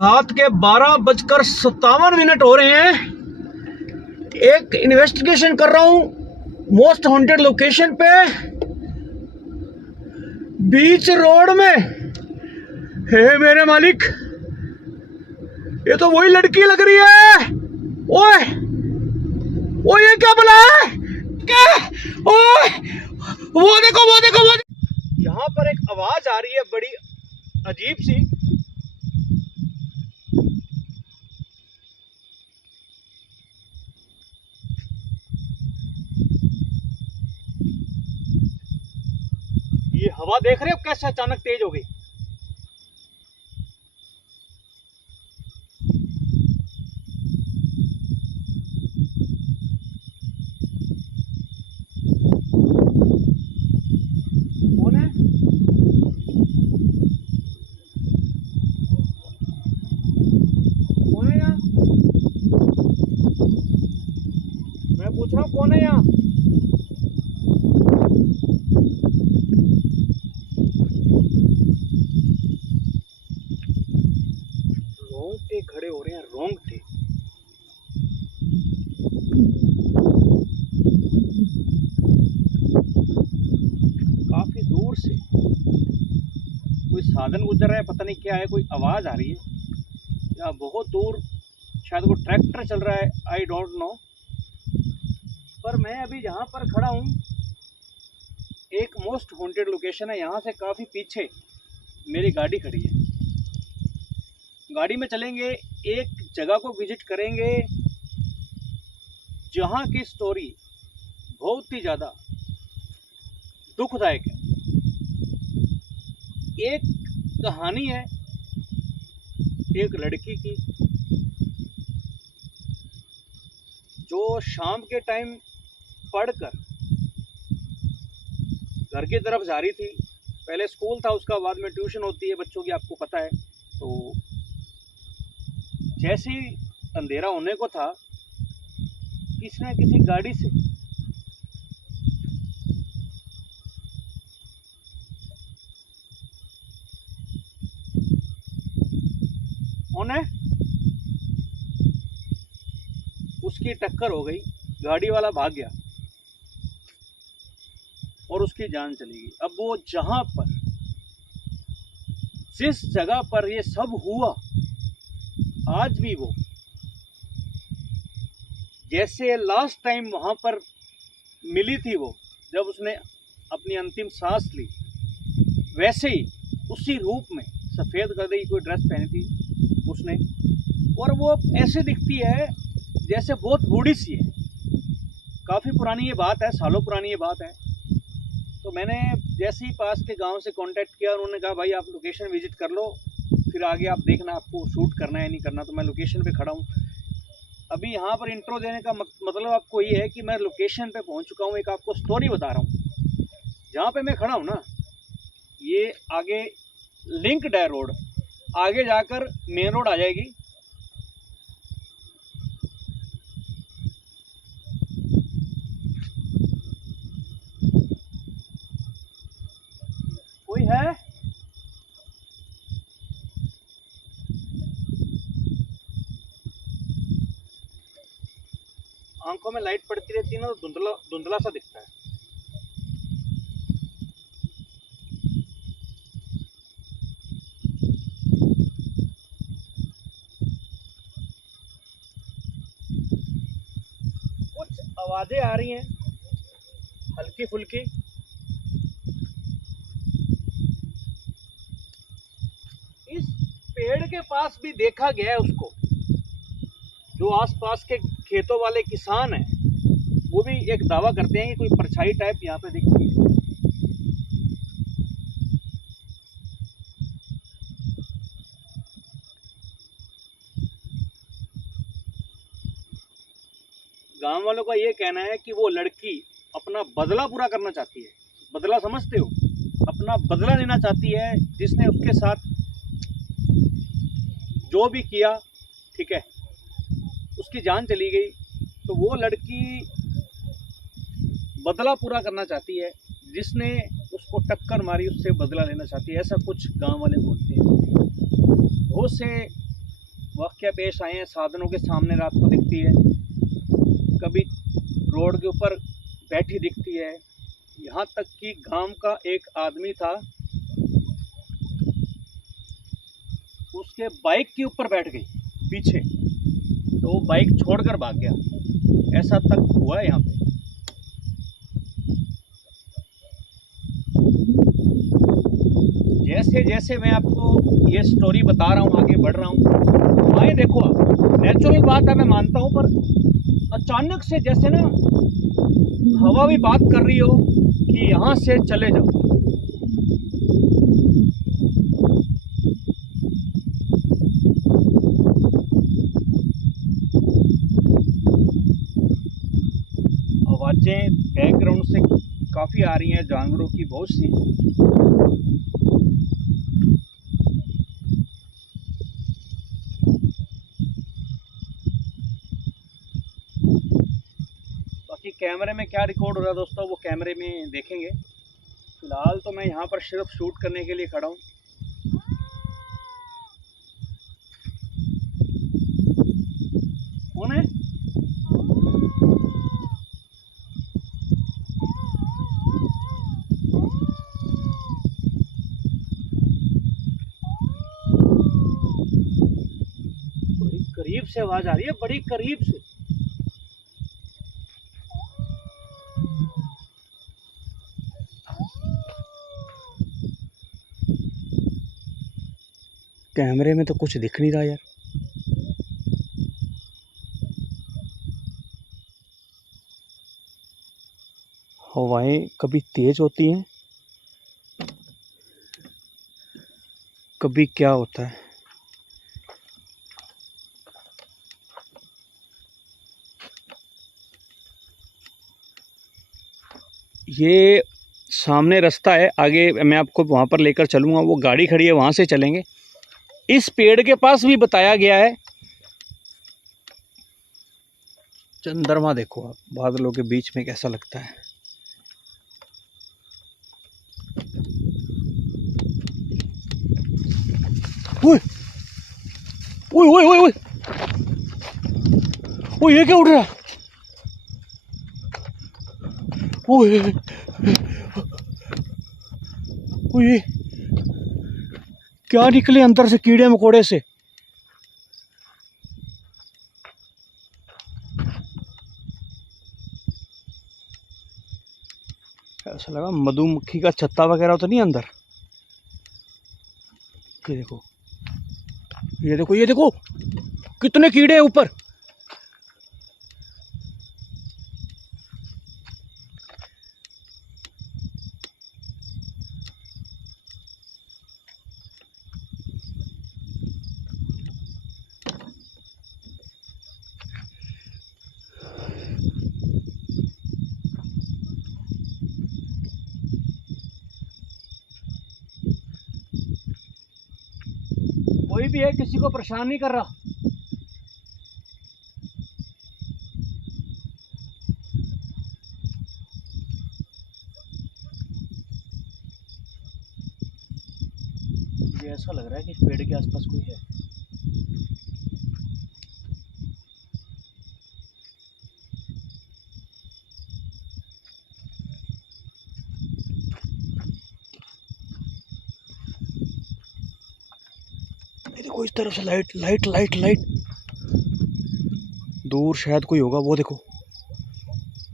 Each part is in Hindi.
रात के 12:57 हो रहे हैं। एक इन्वेस्टिगेशन कर रहा हूं मोस्ट हॉन्टेड लोकेशन पे, बीच रोड में। हे मेरे मालिक, ये तो वही लड़की लग रही है। ओए ओ, ये क्या बना है? क्या? ओए वो देखो वो देखो वो। यहाँ पर एक आवाज आ रही है बड़ी अजीब सी। ये हवा देख रहे हो कैसे अचानक तेज हो गई। कौन है? कौन है यहाँ? मैं पूछ रहा हूँ कौन है यहाँ? रोंगटे खड़े हो रहे हैं, रोंगटे। काफी दूर से कोई साधन गुजर रहा है, पता नहीं क्या है, कोई आवाज आ रही है। या बहुत दूर शायद कोई ट्रैक्टर चल रहा है, आई डोंट नो। पर मैं अभी जहाँ पर खड़ा हूँ एक मोस्ट हॉन्टेड लोकेशन है। यहाँ से काफी पीछे मेरी गाड़ी खड़ी है। गाड़ी में चलेंगे, एक जगह को विजिट करेंगे जहाँ की स्टोरी बहुत ही ज़्यादा दुखदायक है। एक कहानी है एक लड़की की जो शाम के टाइम पढ़कर घर की तरफ जा रही थी। पहले स्कूल था, उसका बाद में ट्यूशन होती है बच्चों की, आपको पता है। तो जैसे ही अंधेरा होने को था, किसी न किसी गाड़ी से उन्हें उसकी टक्कर हो गई। गाड़ी वाला भाग गया और उसकी जान चली गई। अब वो जहां पर, जिस जगह पर ये सब हुआ, आज भी वो जैसे लास्ट टाइम वहां पर मिली थी, वो जब उसने अपनी अंतिम सांस ली, वैसे ही उसी रूप में सफेद गदे की कोई ड्रेस पहनी थी उसने, और वो ऐसे दिखती है जैसे बहुत बूढ़ी सी है। काफ़ी पुरानी ये बात है, सालों पुरानी ये बात है। तो मैंने जैसे ही पास के गांव से कांटेक्ट किया, उन्होंने कहा भाई आप लोकेशन विजिट कर लो, फिर आगे आप देखना आपको शूट करना है नहीं करना। तो मैं लोकेशन पे खड़ा हूँ अभी। यहाँ पर इंट्रो देने का मतलब आपको ये है कि मैं लोकेशन पे पहुँच चुका हूँ। एक आपको स्टोरी बता रहा हूँ। जहाँ पे मैं खड़ा हूँ ना, ये आगे लिंक्ड है रोड, आगे जाकर मेन रोड आ जाएगी। कोई है? आंखों में लाइट पड़ती रहती है ना, तो धुंधला धुंधला सा दिखता है। कुछ आवाजें आ रही हैं हल्की फुल्की। इस पेड़ के पास भी देखा गया है उसको। जो आसपास के खेतों वाले किसान हैं, वो भी एक दावा करते हैं कि कोई परछाई टाइप यहाँ पे दिखती है। गांव वालों का ये कहना है कि वो लड़की अपना बदला पूरा करना चाहती है। बदला समझते हो? अपना बदला लेना चाहती है जिसने उसके साथ जो भी किया, ठीक है, उसकी जान चली गई। तो वो लड़की बदला पूरा करना चाहती है, जिसने उसको टक्कर मारी उससे बदला लेना चाहती है, ऐसा कुछ गांव वाले बोलते हैं। बहुत से वाक़या पेश आए हैं, साधनों के सामने रात को दिखती है, कभी रोड के ऊपर बैठी दिखती है। यहाँ तक कि गांव का एक आदमी था, उसके बाइक के ऊपर बैठ गई पीछे, तो वो बाइक छोड़कर भाग गया। ऐसा तक हुआ है यहाँ पे। जैसे जैसे मैं आपको ये स्टोरी बता रहा हूँ, आगे बढ़ रहा हूँ, आए देखो आप, नेचुरल बात है मैं मानता हूँ, पर अचानक से जैसे ना हवा भी बात कर रही हो कि यहाँ से चले जाओ। आवाजें बैकग्राउंड से काफी आ रही हैं, जानवरों की बहुत सी। बाकी कैमरे में क्या रिकॉर्ड हो रहा है दोस्तों, वो कैमरे में देखेंगे। फिलहाल तो मैं यहाँ पर सिर्फ शूट करने के लिए खड़ा हूँ। कौन है? बड़ी करीब से आवाज आ रही है, बड़ी करीब से। कैमरे में तो कुछ दिख नहीं रहा यार। हवाएं कभी तेज होती हैं, कभी क्या होता है। ये सामने रास्ता है, आगे मैं आपको वहाँ पर लेकर चलूँगा। वो गाड़ी खड़ी है, वहाँ से चलेंगे। इस पेड़ के पास भी बताया गया है, चंद्रमा देखो आप बादलों के बीच में कैसा लगता है। ओए ओए ओए ओए ओए ओए, ये क्या उड़ रहा है? ओए ओए, क्या निकले अंदर से कीड़े मकोड़े से। ऐसा लगा मधुमक्खी का छत्ता वगैरह तो नहीं अंदर। ये देखो, ये देखो, ये देखो कितने कीड़े हैं ऊपर। कोई भी है, किसी को परेशान नहीं कर रहा। मुझे ऐसा लग रहा है कि इस पेड़ के आसपास कोई है। देखो इस तरफ से लाइट लाइट लाइट लाइट, दूर शायद कोई होगा। वो देखो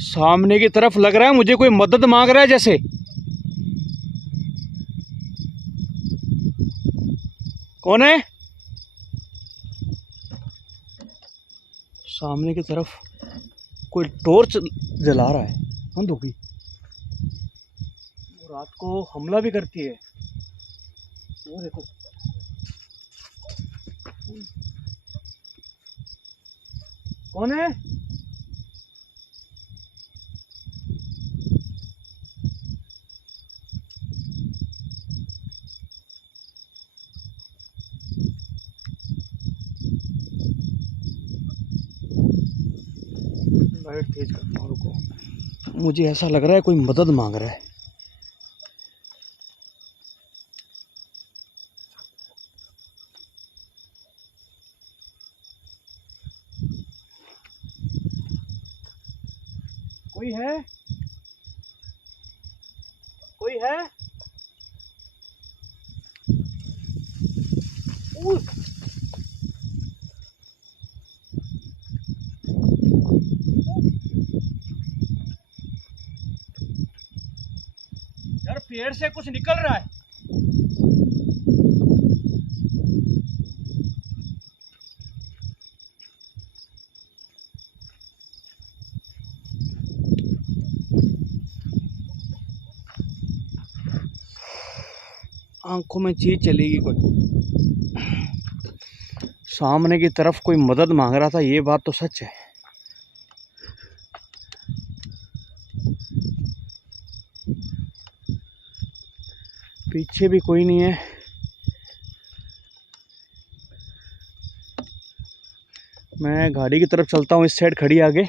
सामने की तरफ लग रहा है मुझे कोई मदद मांग रहा है जैसे। कौन है? सामने की तरफ कोई टॉर्च जला रहा है, बंद होगी। वो रात को हमला भी करती है। वो देखो, कौन है? लाइट तेज करता हूँ, रुको। मुझे ऐसा लग रहा है कोई मदद मांग रहा है। कोई है? कोई है? यार पेड़ से कुछ निकल रहा है। आंखों में चीज चलेगी कोई। सामने की तरफ कोई मदद मांग रहा था, ये बात तो सच है। पीछे भी कोई नहीं है। मैं गाड़ी की तरफ चलता हूँ, इस साइड खड़ी आगे।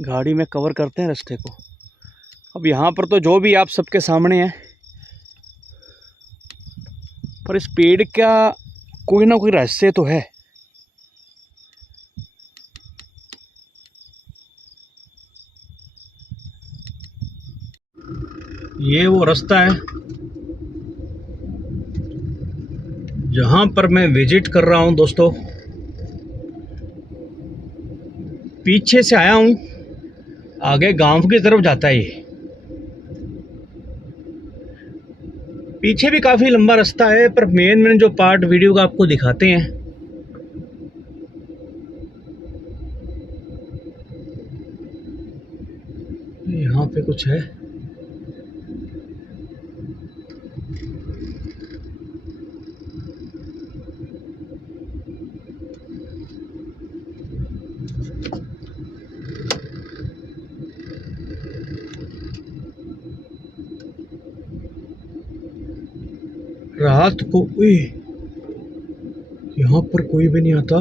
गाड़ी में कवर करते हैं रास्ते को। अब यहाँ पर तो जो भी आप सबके सामने है, पर इस पेड़ का कोई ना कोई रहस्य तो है। ये वो रास्ता है जहां पर मैं विजिट कर रहा हूं दोस्तों। पीछे से आया हूं, आगे गांव की तरफ जाता है ये। पीछे भी काफी लंबा रास्ता है, पर मेन जो पार्ट वीडियो का आपको दिखाते हैं। यहाँ पे कुछ है। रात को यहाँ पर कोई भी नहीं आता।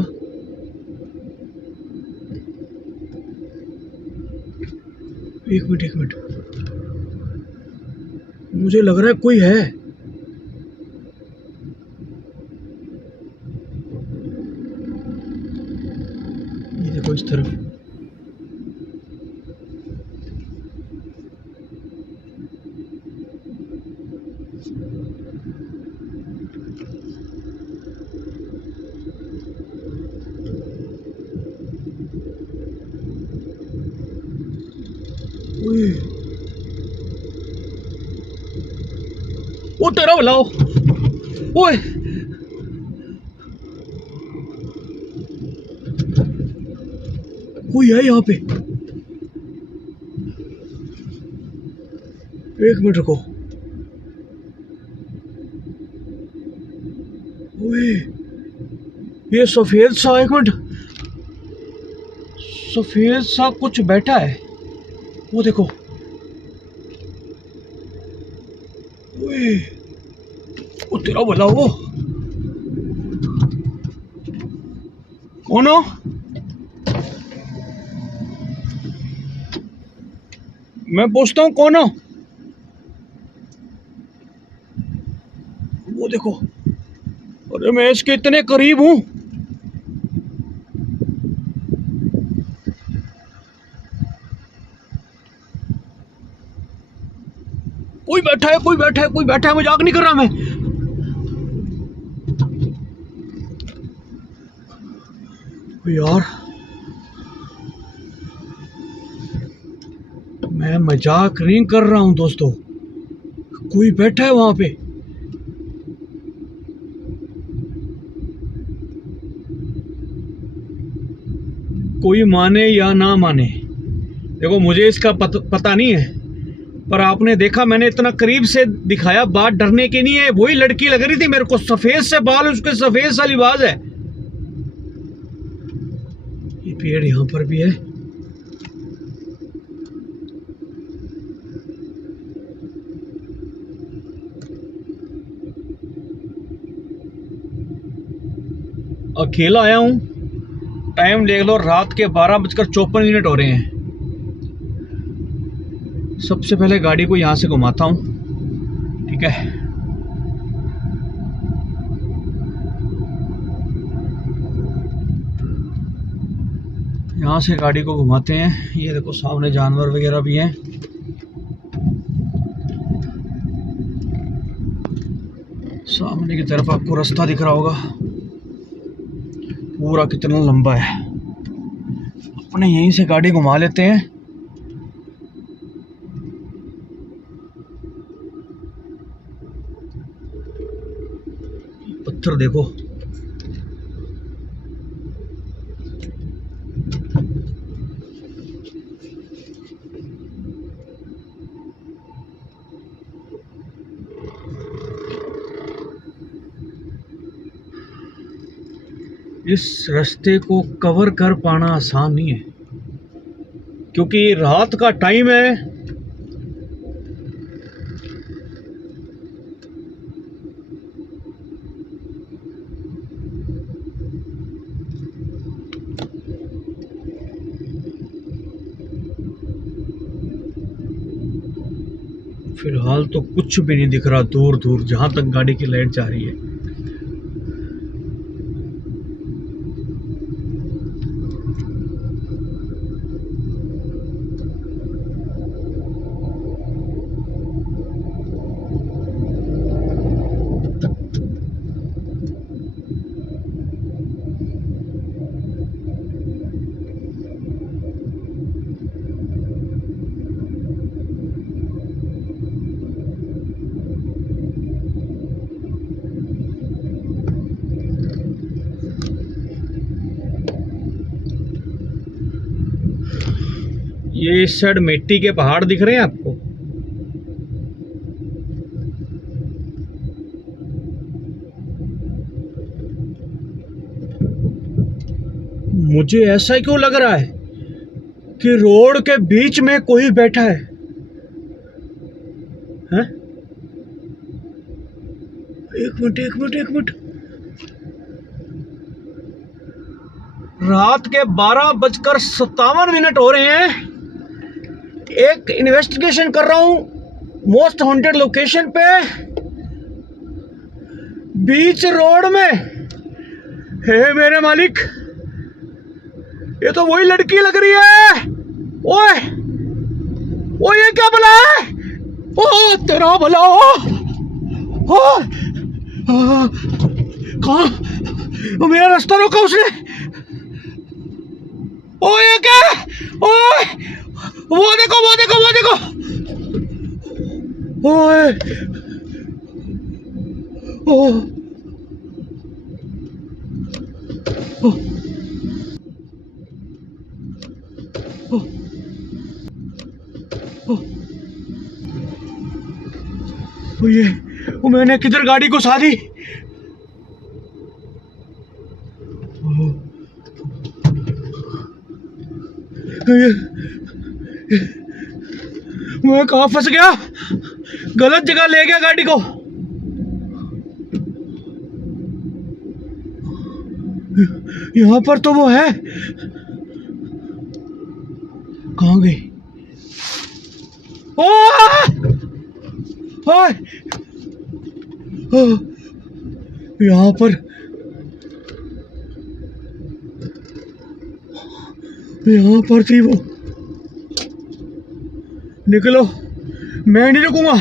एक मिनट, मुझे लग रहा है कोई है। ये देखो इस तरफ। वो तेरा बुलाओ। ओए कोई है यहाँ पे। एक मिनट रुको। ओए ये सफेद सा, एक मिनट, सफेद सा कुछ बैठा है। वो देखो। ओए वो तेरा भला, वो कौन हो? मैं पूछता हूँ कौन हो? वो देखो। अरे मैं इसके इतने करीब हूँ। कोई बैठा है, कोई बैठा है, कोई बैठा है। मजाक नहीं कर रहा मैं। यार मैं मजाक नहीं कर रहा हूं दोस्तों, कोई बैठा है वहां पे। कोई माने या ना माने, देखो मुझे इसका पता नहीं है, पर आपने देखा मैंने इतना करीब से दिखाया। बात डरने की नहीं है। वही लड़की लग रही थी मेरे को, सफेद से बाल, उसके सफेद सा लिबास है। ये पेड़ यहाँ पर भी है। अकेला आया हूं। टाइम देख लो, रात के 12:54 हो रहे हैं। सबसे पहले गाड़ी को यहाँ से घुमाता हूँ, ठीक है। यहाँ से गाड़ी को घुमाते हैं। ये देखो सामने जानवर वगैरह भी हैं। सामने की तरफ आपको रास्ता दिख रहा होगा, पूरा कितना लंबा है। अपने यहीं से गाड़ी घुमा लेते हैं। पत्थर देखो, इस रास्ते को कवर कर पाना आसान नहीं है क्योंकि रात का टाइम है। फिलहाल तो कुछ भी नहीं दिख रहा दूर दूर, जहां तक गाड़ी की लाइट जा रही है। ये इस साइड मिट्टी के पहाड़ दिख रहे हैं आपको। मुझे ऐसा ही क्यों लग रहा है कि रोड के बीच में कोई बैठा है, हैं? एक मिनट। रात के 12:57 हो रहे हैं। एक इन्वेस्टिगेशन कर रहा हूं मोस्ट हॉन्टेड लोकेशन पे, बीच रोड में। हे मेरे मालिक, ये तो वही लड़की लग रही है। ओए ये क्या भला है? ओ तेरा भला हो। कहाँ? मेरा रास्ता रोका उसने। ओ ये क्या? ओए वो देखो। ओए वो मैंने किधर गाड़ी घुसा दी। मैं कहाँ फंस गया? गलत जगह ले गया गाड़ी को। यहाँ पर तो वो है, कहाँ गई? यहाँ पर थी वो। निकलो, मैं नहीं रुकूंगा।